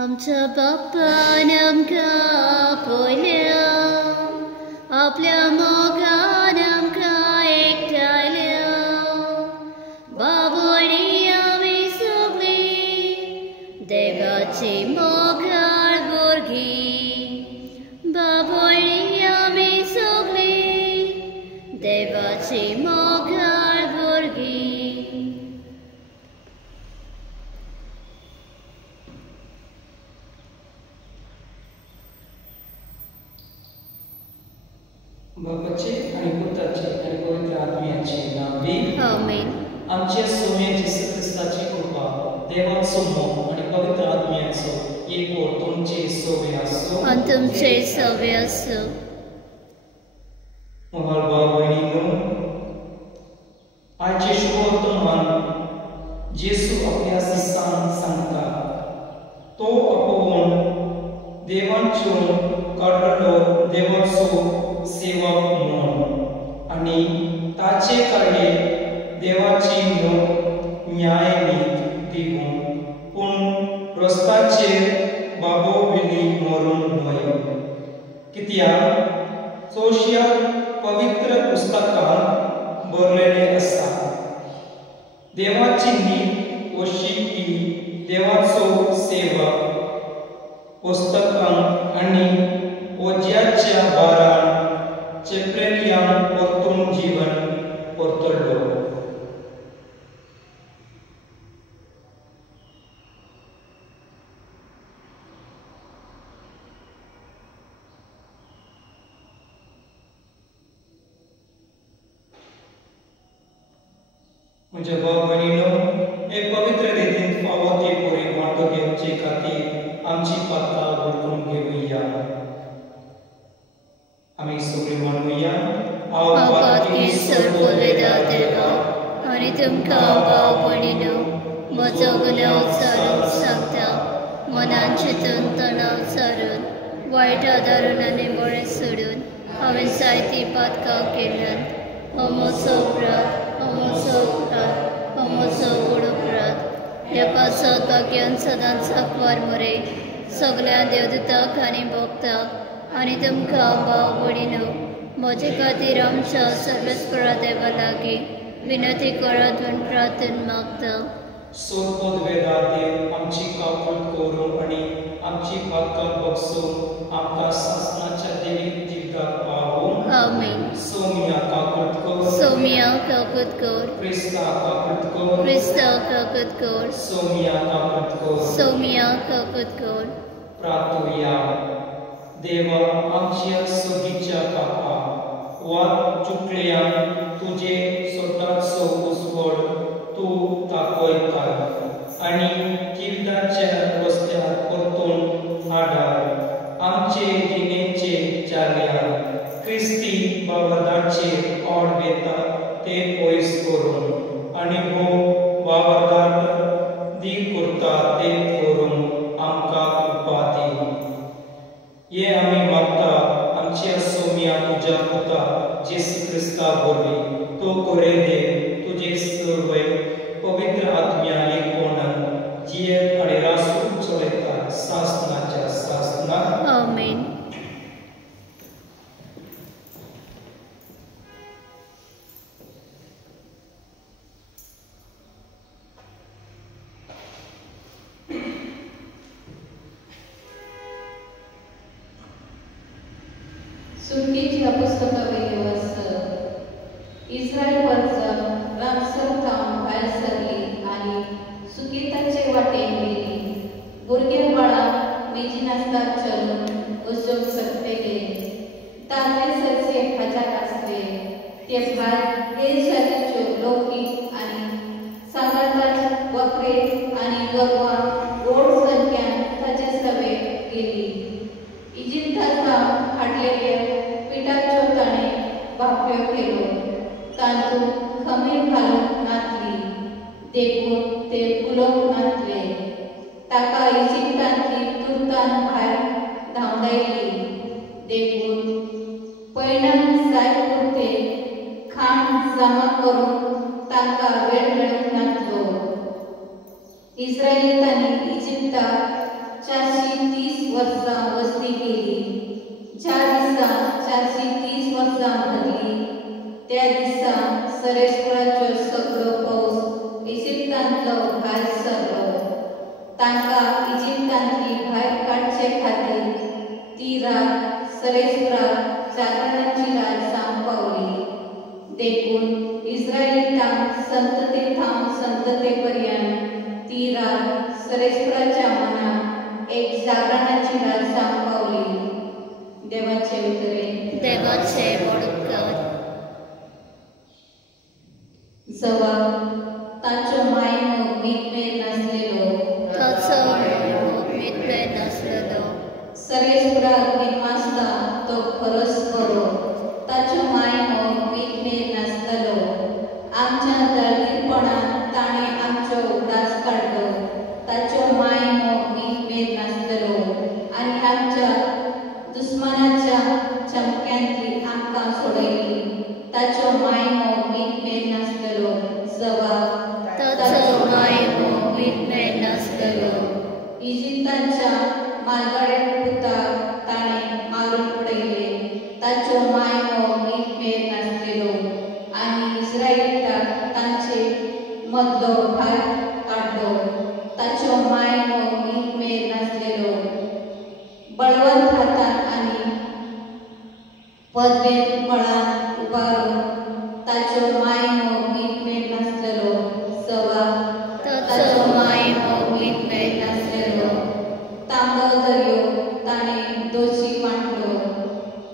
आमच्या बाप्पान आमकां पळयल्या, आपल्या मोगान आमकां एकठांयल्या. बाबोळी आमी सगळीं देवाची मोगाळ भुरगीं. बाबोळी आमी सगळीं देवाची मोगाळ भुरगीं. बापाचे आणि पुत्राचे आणि पवित्र आत्म्याचे नावे आमेन. आमच्या सोम्या जेसू ख्रिस्ताची कृपा, देवाचो मोग आणि पवित्र आत्म्याचो एकवट तुमचे सोबे आसो आणि तुमचे सवे असो. मोबाल भाव भयणींनो, आजचे शुभ वर्तमान जेसू आपल्या शिष्यांक सांगता. तो आपोवन देवाच्यो काडलो देवाचो सेवक म्हूण आनी ताचे कडे देवाची न्यायनीत दिवून पूण रस्त्याचेर बाबो विली मरून न्हय. कित्याक चोशया पवित्र पुस्तकांत बरयलेले आसा, देवाची नीत अशी की देवाचो सेवक पुस्तकांत आनी ओज्याच्या बारान चेपलेल्यांक परतून जीवन परतलो. म्हज्या भाव भयणींनो, एक पवित्र रितीन फावो ते पळय वांटो घेवचे खातीर आमची पातकां वळखून घेवया. आमी सगळीं म्हणुया. हांव पातकी सरपलेदा देवा आनी तुमकां भाव भयणीनो, म्हजो गुन्यांव सारून सांगता. मनान चिंतून तणाव सारून वायट आदारून आनी बळें सोडून हांवें जायतीं पातकां केल्यात. हो म्हजो अपराध, हो म्हजो अपराध, हो म्हजो व्हड अपराध. ह्या पासत भाग्यान सदांच आंकवार मरे सगळ्या देवदूतांक आनी भक्तांक आनी तुमकां भाव भयणीनो, म्हजे खातीर आमच्या सर्वेस्परा देवा लागीं विनंती करात म्हूण प्रार्थना मागता. सोदपद वेदादेव आमची काकूट करून आनी आमची पातकां बगसून आमकां सासणाच्या देवीक जिवताक पावूं. आमीन. सोमिया काकूट कर, सोमिया काकूट कर, क्रिस्ता काकूट कर, क्रिस्ता काकूट कर, सोमिया काकूट कर, सोमिया काकूट कर. प्रार्थुया. देवा, आमच्या सगळीच्या पापां वा चुकल्यांक तुजे सोटाचो उजवाड तूं तापयता आनी जिविताच्या रस्त्यार परतून हाडार. आमचे जिणेचे जाग्यार क्रिस्ती बाबदाचेर ओड वेता ते पयस करून आनी हो बाबदार दी करता ते करून आमकां कृपा दी. ये आमी मागता आमच्या सोम्या तुज्या पुता जेसू ख्रिस्ता वरवीं. तो करे देव तुजे सर्व पवित्र आत्म्या एकवटान जियेत आनी रासून चलयता सासणाच्या सासणाक. आमीन. सुटकेच्या पुस्तकावयले वाचत. इस्रायल वर्सा रामसर थांब भायर सरली आनी सुकेताचे वाटेन गेली. भुरग्या बाळाक मेजी नासतात चलून वचूंक शकतेले. ताल्ले सरचे हाजाक आसले. ते भायर हेर जातीच्यो लौकीक आनी सांगाताच वक्रे आनी गोरवां व्हड संख्यान ताचे सभेक गेली. इजिप्तांत हाडलेले पिठाच्यो ताणें भाकऱ्यो केल्यो. तांदूळ खमीर घालून नाचली, देखून ते फुलोवंक नाचले. ताका इजिप्तांतली तुर्तान भायर धांवडायली. देखून पैणान जाय पुरते खाण जमा करून तांकां वेळ मेळूंक नाचलो. इस्रायलितांनी इजिप्ताक 400 तांकां इजिप्तांतली भायर काडचे खातीर ती रात सरेस्पराक जागरणाची रात जावंक पावली. देखून इस्रायलितांक संतते पर्यंत ती रात सरेस्पराच्या मनाक एक जागरणाची रात जावंक पावली. देवाचे उतरे. देवाचे वडकार. जवा ताचो मायनो मितमेर नासलेलो, ताचो मायनो मितमेर नासलेलो, सरेस्पराक दिनवासता तो खरोच बरो, ताचो मायनो मितमेर नासलेलो. आमच्या दळदीरपणान ताणें आमचो उगडास काडलो, ताचो मायनो मितमेर नासलेलो. आनी आमच्या दुस्मानाच्या चमक्यांतली आमकां सोडयली, ताचो मायनो मितमेर नासलेलो. जवा ताचो मायनो मितमेर नासलेलो. इजिप्ताच्या मालगाड्या पुताक ताणें मारून उडयले, ताचो मायनो मितमेर नासलेलो. आनी इस्रायलिताक तांचे मदलो भायर काडलो, ताचो मायनो मितमेर नासलेलो. बळवंत हातान आनी पदवेन बळान उबारून ताचो मायनो मितमेर नासलेलो. जवा ताचो मायनो मितमेर नासलेलो. तांबडो दर्यो ताणें दोशी मांडलो,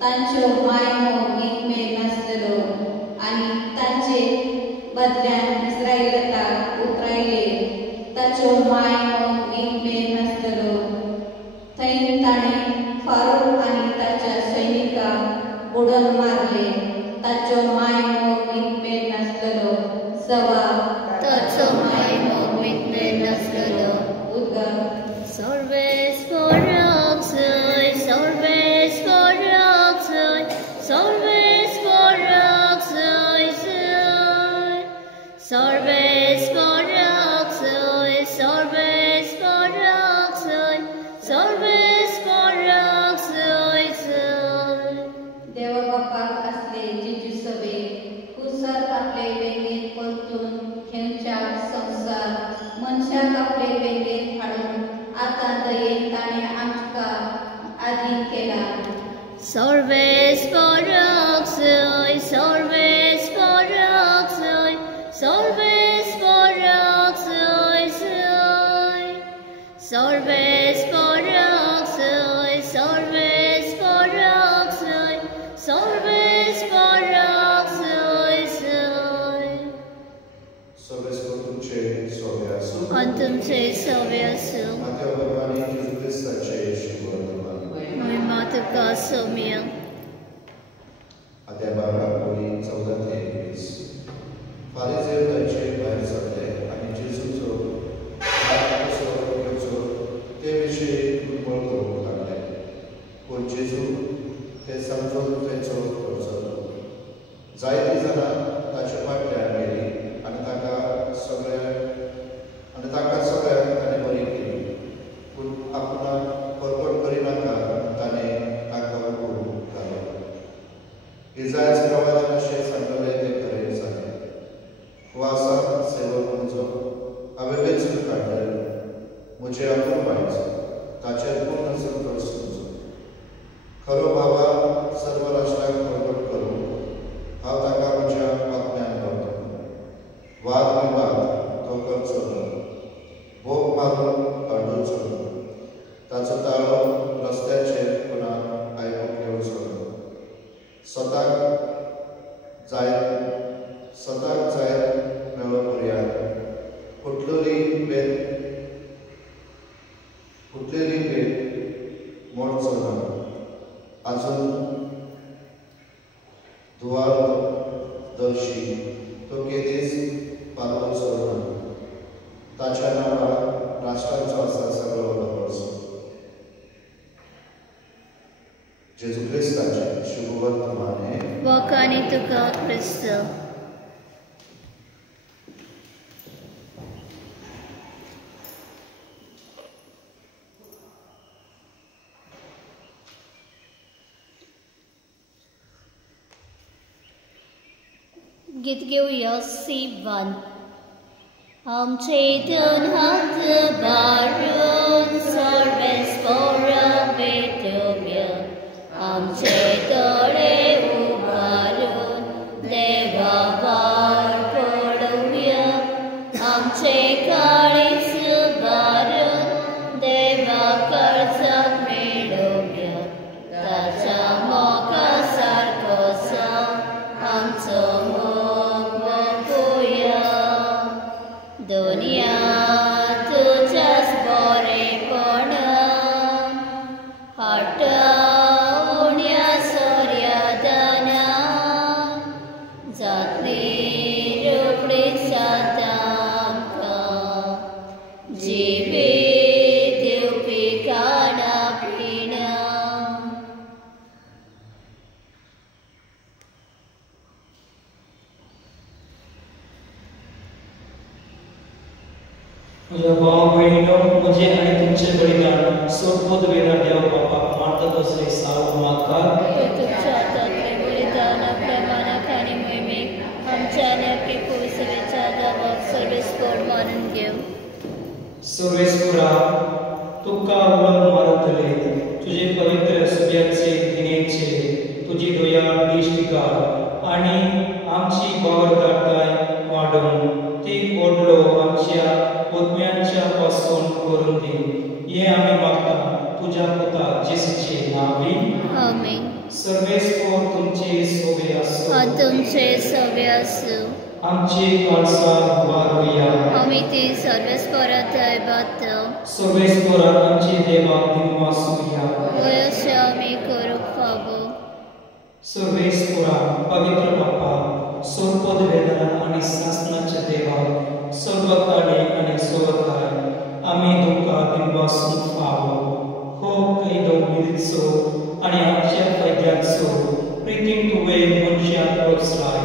तांच्यो मायनो मितमेर नासलेलो. आनी तांचे बदल्यान इस्रायलिताक उतरायले, ताचो मायनो मितमेर नासलेलो. थंय ताणें फारो आनी ताच्या सैनिकांक बुडोवन मारले, ताचो मायनो मितमेर नासलेलो. जवा ताचो मायनो मितमेर नासलेलो. उद्गार. Salves for Oxide, salves for Oxide, salves for Oxide, salves for Oxide, salves for Oxide, salves for Oxide. देवा बापाक असले जेजू सवे कुसर आपले वेगेन परतून घेवच्या संसार मनशाक आपले वेगेन हाडून आतां दयेन ताणें आमकां आधीन केला. Salves for Oxide, salves for Oxide, salves for Oxide, salves for Oxide, salves for Oxide, salves for Oxide. Salves Contuce Soviasu. Antumce Soviasu. Mateo Barbani Gesù Cristace Shigurataman. Noi Matuka Somia. Adebara Poli 14:21. Farizeu taचे भायर सरले आनी जेजूचो कसो घेवचो ते विशीं कुडबोळ करूंक लागले. पूण जेजू ते समजून थंयचो करचो. जायतीं जाणां ताचे फाटल्यान गेलीं आनी ताका सगळ्यांक ताणें बरी केली. पूण आपणाक परपट करिनाका ताणें ताका उखलून घालो. इस्रायल प्रवादान अशें सांगलें तें खरें जालें. हो आसा सेवक म्हजो, हांवें वेंचून काडलेलो. म्हजें अपुरबायेच ताचेर पूर्ण संतोश तुमचो. खरो बाबा सर्व राष्ट्रांक परपट करूं हांव ताका म्हज्या आत्म्यान गावता. वाद विवाद तो करचो ना, भोग मारून हाडूचो ना, ताचो ताळो रस्त्याचेर कोणाक आयकूंक येवचो ना. स्वताक जाय मेळपर्यंत कुठलेली भेट मोडचो ना. आजून दुवार दर्शी तो केदीस पावचो ना. ताच्या नांवार राष्ट्रांचो आसा सगळो भरवंसो. जेजू क्रिस्ताचे शुभवर्तमाने Wakani Tuka Christo. Git घेऊया C1. आमचे दोन हात बारू सोडपोद वेळा देव बापाक मानता दुसरे साव म्हाका तुमच्या हातांतले बलिदान प्रमाणाक आनी मोहिमेक आमच्या आनी पोसवेच्या गावाक सर्वेस्पर मानून घेव. सर्वेस्परा तुका उलग मारतले तुझे पवित्र सुब्याचे दिनेचे तुझी दोया दिश्टी घाल आनी आमची बावरदारताय वाडोवन ती ओडलो आमच्या पोतम्यांच्या पासून करून दी. हे आमी मागता तुझ्या पुता जेसूचे नावी. आमीन. सर्वेस्पर तुमचे सोबे आसूं. तुमचे सवे आसूं. आमचे काळसा वारुया. आमी ती सर्वेस्परात दैवत सर्वेस्परात आमची देवा दिनवासुया. वयस्य आमी करूंक फावो. सर्वेस्परा पवित्र बापा सोडपोद वेदना आनी शासनाच्या देवा सर्वकाळी आनी सर्वकाळ आमी तुमकां दिनवासूंक फावो. हो कैदो मिलीचो आनी आमच्या फायद्याचो प्रितीन तुवें मनशाक प्रोत्साय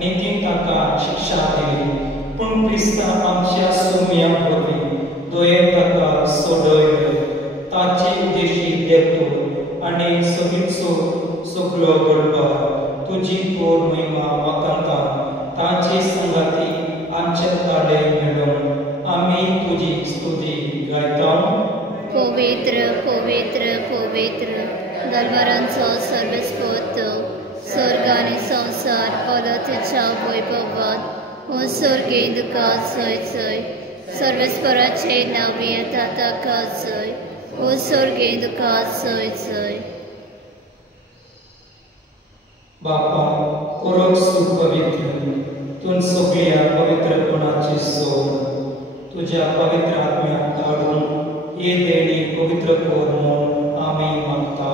नेतीन ताका शिक्षा दिली पूण क्रिस्ता आमच्या सोम्याक वरवीं दोयेर ताका सोडयलो. ताचे उद्देशी देवतो आनी सगळीचो सगळो गडबड तुजी पोर महिमा वाकंता ताचे संगाती आमच्या ताळे मेळोवन आमी तुजी स्तुती गायता. पवित्र पवित्र पवित्र दरबारांचो सर्वेस्पर स्वर्ग आनी संवसार ओलो तुज्या वैभवांत हो सर्गेंदुका जय जय. सर्वेस्पराचे नावी येता ताका जय. हो सर्गेंदुका जय जय. बापा ओळख सुख पवित्र तुन सगळ्या पवित्रपणाची सोड तुझ्या पवित्र आत्म्याक धाडून हे देणी पवित्र कर म्हूण आमी मागता.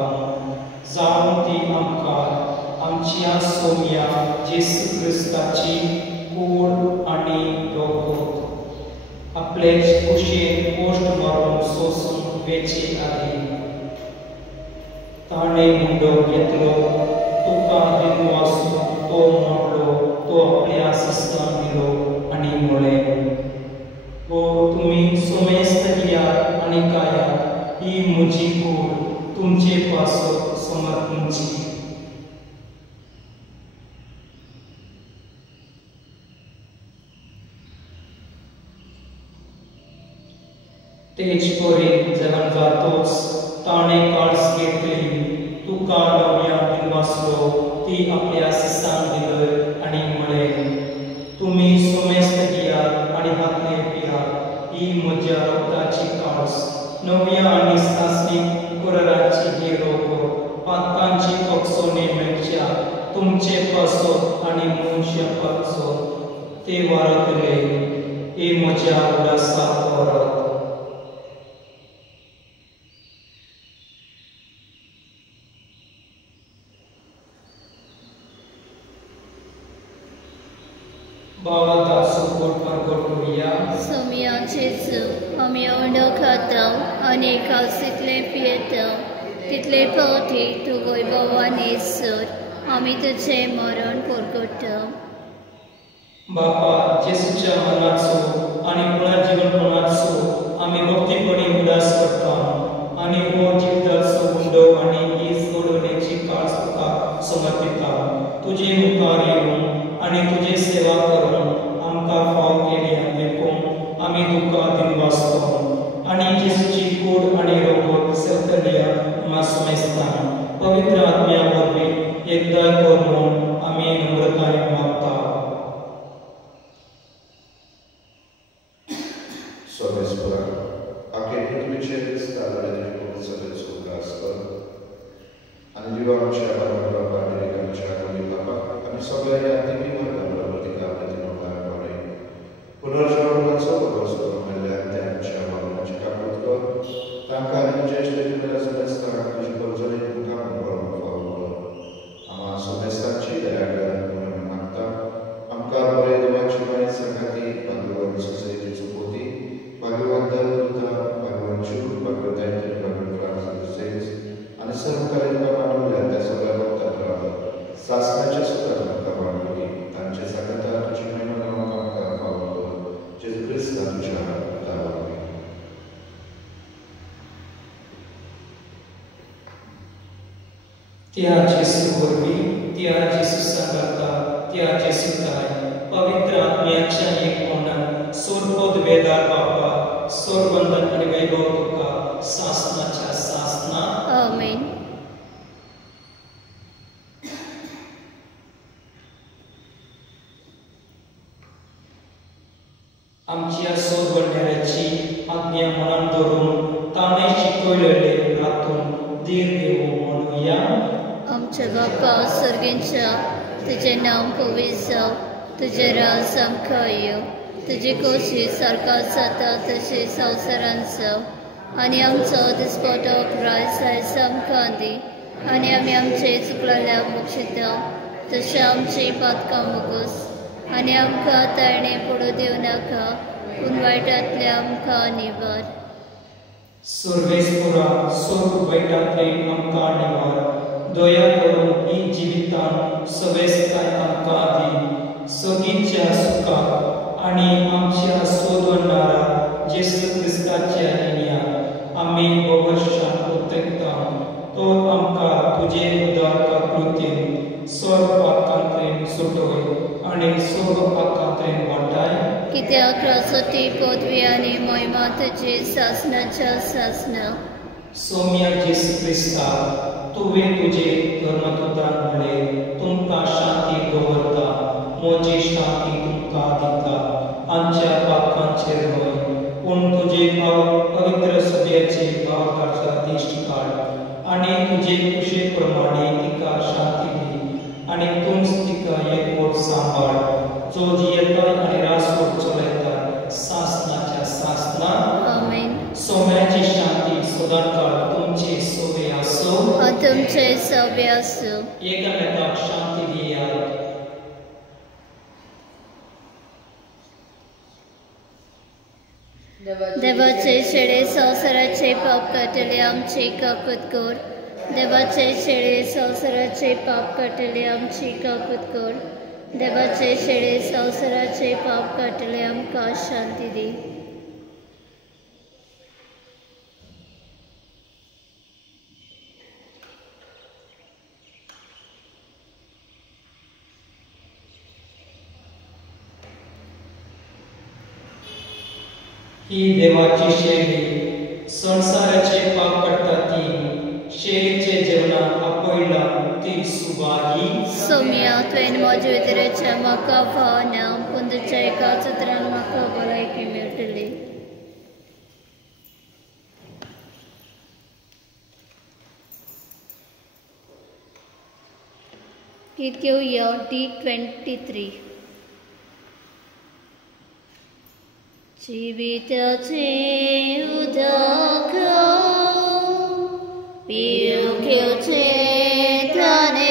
जावन ती आमकां आमच्या सोम्या जेसू क्रिस्ताची कूड आनी दोगोत आपलेच कुशीन पोस्ट मारून सोसून वेची आदी ताणे मुंडो घेतलो तुका दिनवासू तो मोडलो तो आपल्या शिस्तान दिलो आनी म्हळें हो तुमी सोमेस्त दियात आनी कायात ही म्हजी कूड तुमचे पासो समर्पणची. तेज पोरी जगन जातोच ताणे काळस घेतली तुका नव्या दिनवासलो ती आपल्या शिस्तान दिलय आनी म्हळें तुमी सोमेस्त घेयात आनी हातले पियात ही म्हज्या रक्ताची काळस नव्या आनी सासणीक कुराराची ही रोग पातकांची पक्षोने मेळच्या तुमचे पासो आनी मनशा पासो ते वारतले हे म्हज्या उलासाक वरात. बाबा सुकोट प्रकट करूया. सोम्याचेच आमी ओंडो खाता आनी कालसितले पियेता तितले फावटी तूं वैभवान येसर आमी तुजें मरण परगट्टा. बापा जेसूच्या मनाचो आनी पुनर्जीवनपणाचो आमी भक्तीपणी उदास करता आनी हो जिविताचो गुंडो आनी ही सोडवण्याची काळज तुका समर्पिता. तुजे मुखार येवन आनी तुजी सेवा करून आमकां फाव केल्या देखून आमी तुका दिनवासतो आनी जेसूची कूड आनी रोग सेवतल्या मासमेस्ता पवित्र आत्म्या वरवीं एकदां कर म्हूण आमी नम्रताय मागता. सर्वेस्परा आखे पृथ्वीचेर स्थापलेले सगळेचो उदास कर आनी दिवा आमच्या बाबा आमच्या गोली बाबा आनी सगळ्या यात्रिकी वर्गांना प्रतिकार दिनोकार बरे पुनर्जीवनाचो भरोसो मेळ्ळ्या त्यांच्या वागण्याची काकूत कर तांकां आनी ज्येश्ठ दिलेल्या समेस्तांक तुजी परजरी मुखार बरोवन फावो कर. आम्हा समेस्तांची दया कर म्हणून मागता. आमकां बरे देवाची माय संगाती भागवत सोसायटीचो पोती भागवत दत्ता भागवत जूड भागवत आयतन भागवत फ्रांसीस आनी सर्वकालीन मानवल्या त्या सगळ्या भक्तांक शासनाच्या सुदार आमकां वाडोवली तांचे सांगता तुजी महिमा नांवाक आमकां फावो कर जेजू क्रिस्ता तुज्या नांवान. त्या जेसू वरवीं त्या जेसू सांगाता त्या जेसूताय पवित्र आत्म्याच्या एकपणान सोरपद वेदार बापा सोरवंदन आणि वैभव तुका सासनाच्या सासना आमेन. आमच्या सोदवंड्याची आज्ञा मनान धरून ताणे शिकवलेले रातून धीर घेऊ म्हणूया. आमच्या बापा सर्गेंच्या तुझे नाव पवित्र जाव, तुझे राज सामका येव, तुझी कोशी सारका जाता तशी संवसारांत जाव आनी आमचो दिसपटो राय सामका दी आनी आमी आमचे चुकलेल्यांक बक्षिता तशें आमची पातकां मुगोस आनी आमकां ताळणे पडू दिवं नाका पूण वायटांतले आमकां निवार. सर्वेस्परा सोर वैटांतले आमकां निवार. दया करून ही जिवितान सवेस्ताय आमकां दी. सगीच्या सुखाक आनी आमच्या सोदवंडारा जेसू क्रिस्ताच्या येण्या आमी भविश्यान उक्तायता. तो आमकां तुजे उदार कृतीन सोर पातकांतल्यान सुटोय आनी सोर पातकांतल्यान वाटाय. कित्याक रासोटी पदवी आनी महिमा तुजी सासनाच्या सासना. सौम्य जेसू क्रिस्ता तुवें तुजे धर्मदूतान म्हणलें तुमकां शांती दवरता, म्हजी शांती तुमकां दिता. आमच्या पातकांचेर न्हय पूण तुजे पवित्र सुबेचे भावकाच्या दिश्ट काड आनी तुजे कुशे प्रमाणे तिका शांती दी आनी तूंच तिका एकवट सांबाळ. जो जियेता आनी रासवट चलयता सासनाच्या सासना. आमेन. सौम्याची शांती सदांकाळ तुमचे सोबे आसो. तुमचे सभे आसूं. एकामेकाक शांती दियात. देवाचे शेळे संवसाराचे पाप काटले आमची काकूत कर. देवाचे शेळे संवसाराचे पाप काटले आमची काकूत कर. देवाचे शेळे संवसाराचे पाप काटले आमकां शांती दी. ही देवाची शेळी संसाराचे पाप काडटा ती. शेळीचे जेवणाक आपयला ती सुवारी. सौम्या तुवें म्हज्या भितरेच्या म्हाका भावना पूण तुज्या एकाच उतरान म्हाका भलायकी मेळटली. गीत घेवया D23. जिविताचे उदक पिवूंक येवचें ताणें.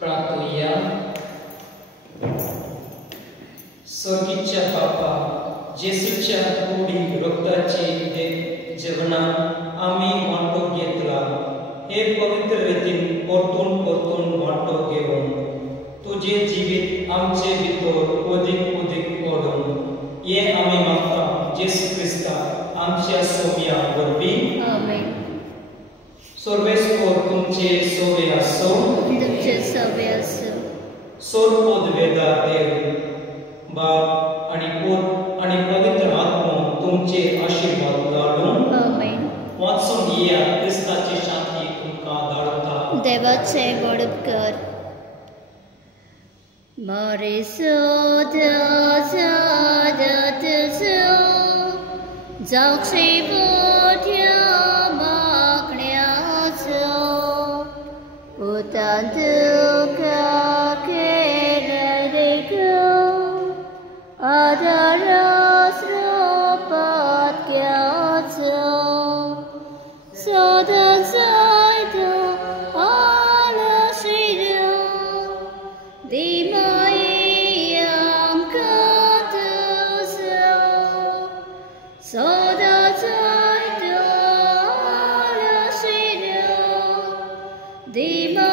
प्रार्थूया. सर्गीच्या बापा जेसूच्या कुडी रक्ताचे जेवणाक आमी वांटो घेतला. हे पवित्र रितीन परतून परतून वांटो घेवन तुझे जिवीत आमचे भितर अदीक अदीक पडून हे आमी मागता जेसू क्रिस्ता आमच्या सौम्या वरवीं. आमेन. सर्वेस्वर तुमचे सोवे असो, तुमचे सवे असो. सोरपोद वेदा देव बाप आणि पुत्र आणि पवित्र आत्मा तुमचे आशीर्वाद धाडून आमेन. वाचून येया क्रिस्ताची शांती तुमका धाडता. देवाचे वडपकार. मारे सोदा सादत सो जाक्षी बोध्या मागण्याचो उतांत का केला देखो आदरास रोपात घ्याचो सोदा जायतो आलशिरो दिमाई आमकां तुजो सोदा जायतो आलशिरो दिमाई